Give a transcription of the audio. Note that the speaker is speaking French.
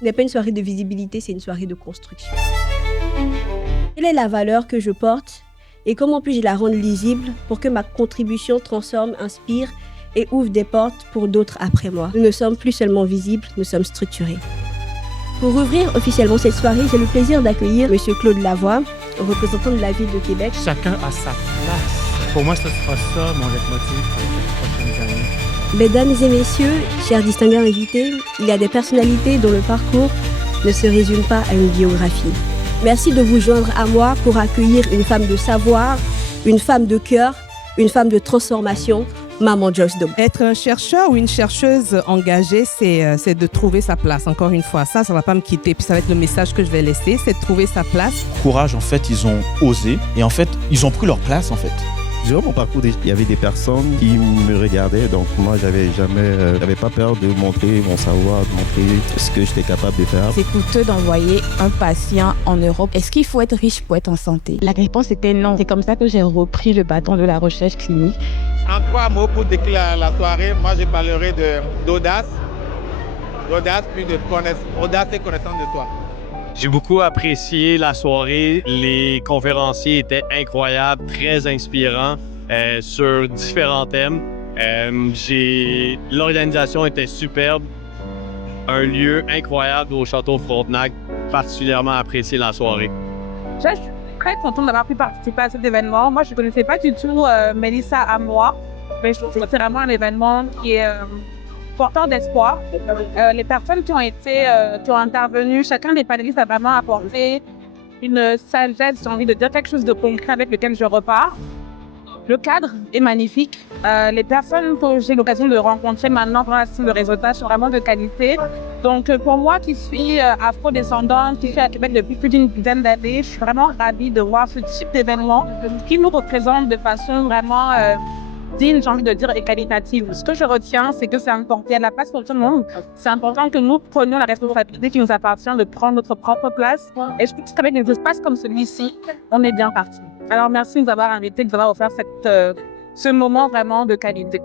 Ce n'est pas une soirée de visibilité, c'est une soirée de construction. Quelle est la valeur que je porte et comment puis-je la rendre lisible pour que ma contribution transforme, inspire et ouvre des portes pour d'autres après moi. Nous ne sommes plus seulement visibles, nous sommes structurés. Pour ouvrir officiellement cette soirée, j'ai le plaisir d'accueillir M. Claude Lavoie, représentant de la ville de Québec. Chacun a sa place. Pour moi, ce sera ça mon leitmotiv pour les prochaines années. Mesdames et messieurs, chers distingués invités, il y a des personnalités dont le parcours ne se résume pas à une biographie. Merci de vous joindre à moi pour accueillir une femme de savoir, une femme de cœur, une femme de transformation, Maman Joyce Dobe. Être un chercheur ou une chercheuse engagée, c'est de trouver sa place. Encore une fois, ça ne va pas me quitter. Puis ça va être le message que je vais laisser, c'est de trouver sa place. Courage, en fait, ils ont osé et en fait, ils ont pris leur place, en fait. Durant mon parcours, il y avait des personnes qui me regardaient, donc moi, j'avais pas peur de montrer mon savoir, de montrer ce que j'étais capable de faire. C'est coûteux d'envoyer un patient en Europe. Est-ce qu'il faut être riche pour être en santé? La réponse était non. C'est comme ça que j'ai repris le bâton de la recherche clinique. En 3 mots pour décrire la soirée, moi je parlerai d'audace, puis audace et connaissance de soi. J'ai beaucoup apprécié la soirée. Les conférenciers étaient incroyables, très inspirants sur différents thèmes. L'organisation était superbe. Un lieu incroyable au Château Frontenac. Particulièrement apprécié la soirée. Je suis très contente d'avoir pu participer à cet événement. Moi, je ne connaissais pas du tout Mélissa Amoa, mais je trouve que c'est vraiment un événement qui est porteur d'espoir. Les personnes qui ont intervenu, chacun des panélistes a vraiment apporté une sagesse, j'ai envie de dire quelque chose de concret avec lequel je repars. Le cadre est magnifique. Les personnes que j'ai l'occasion de rencontrer maintenant pour le réseautage sont vraiment de qualité. Donc pour moi qui suis afro-descendante, qui suis à Québec depuis plus d'une dizaine d'années, je suis vraiment ravie de voir ce type d'événement qui nous représente de façon vraiment digne, j'ai envie de dire, et qualitative. Ce que je retiens, c'est que c'est important. Il y a de la place pour tout le monde. C'est important que nous prenions la responsabilité qui nous appartient de prendre notre propre place. Et je pense qu'avec des espaces comme celui-ci, on est bien parti. Alors merci de nous avoir invités, de nous avoir offert ce moment vraiment de qualité.